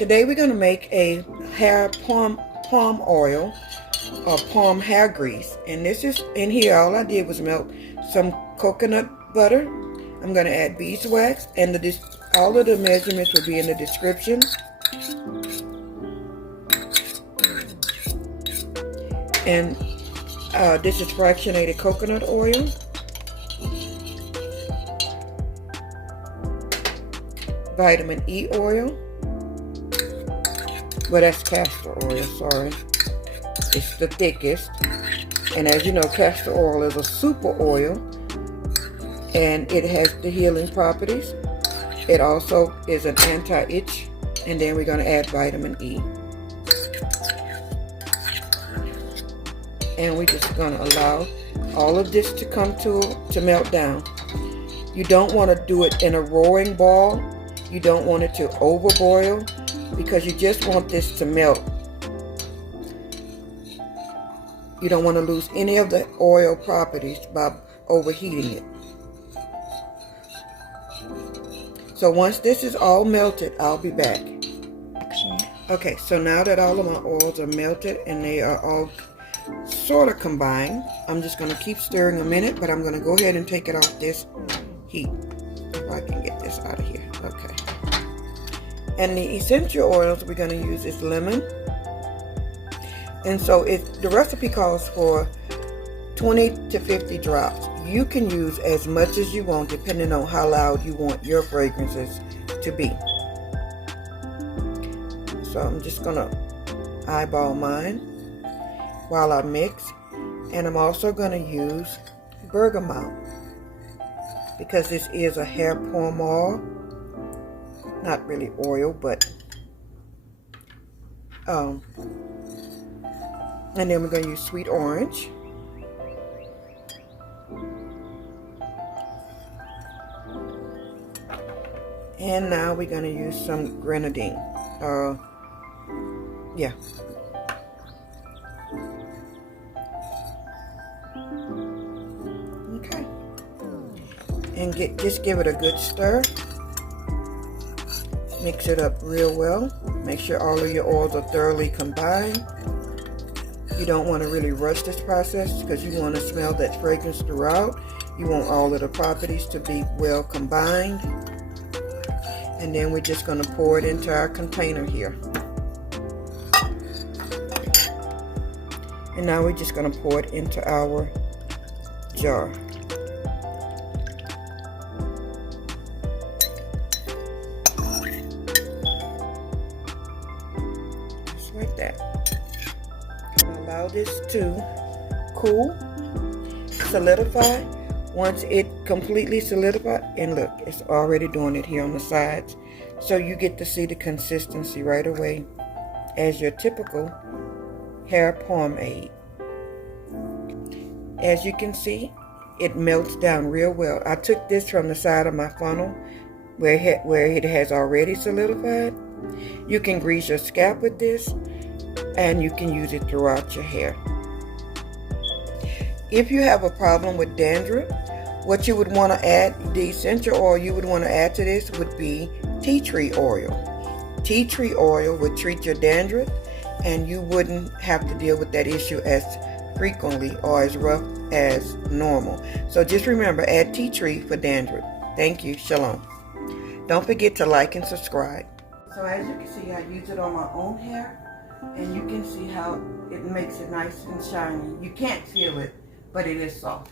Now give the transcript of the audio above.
Today we're going to make a hair palm oil or palm hair grease. And this is in here. All I did was melt some coconut butter. I'm going to add beeswax, and all of the measurements will be in the description. And this is fractionated coconut oil. Vitamin E oil. Well, that's castor oil, sorry. It's the thickest. And as you know, castor oil is a super oil, and it has the healing properties. It also is an anti-itch. And then we're going to add vitamin E. And we're just going to allow all of this to come to melt down. You don't want to do it in a roaring ball. You don't want it to overboil, because you just want this to melt. You don't want to lose any of the oil properties by overheating it. So once this is all melted, I'll be back. Okay, so now that all of my oils are melted and they are all sort of combined, I'm just going to keep stirring a minute, but I'm going to go ahead and take it off this heat. If I can get this out of here. Okay. And the essential oils we're going to use is lemon. And so the recipe calls for 20 to 50 drops. You can use as much as you want depending on how loud you want your fragrances to be. So I'm just going to eyeball mine while I mix. And I'm also going to use bergamot, because this is a hair palm oil. Not really oil, but and then we're going to use sweet orange. And now we're going to use some grenadine. Yeah. Okay. And just give it a good stir. Mix it up real well. Make sure all of your oils are thoroughly combined. You don't want to really rush this process, because you want to smell that fragrance throughout. You want all of the properties to be well combined. And then we're just going to pour it into our container here. And now we're just going to pour it into our jar. Just like that. Allow this to cool, solidify. Once it completely solidifies, and look, it's already doing it here on the sides, so you get to see the consistency right away as your typical hair pomade. As you can see, it melts down real well. I took this from the side of my funnel where it has already solidified. You can grease your scalp with this, and you can use it throughout your hair. If you have a problem with dandruff, what you would want to add, the essential oil you would want to add to this would be tea tree oil. Tea tree oil would treat your dandruff, and you wouldn't have to deal with that issue as frequently or as rough as normal. So just remember, add tea tree for dandruff. Thank you. Shalom. Don't forget to like and subscribe. So as you can see, I use it on my own hair, and you can see how it makes it nice and shiny. You can't feel it, but it is soft.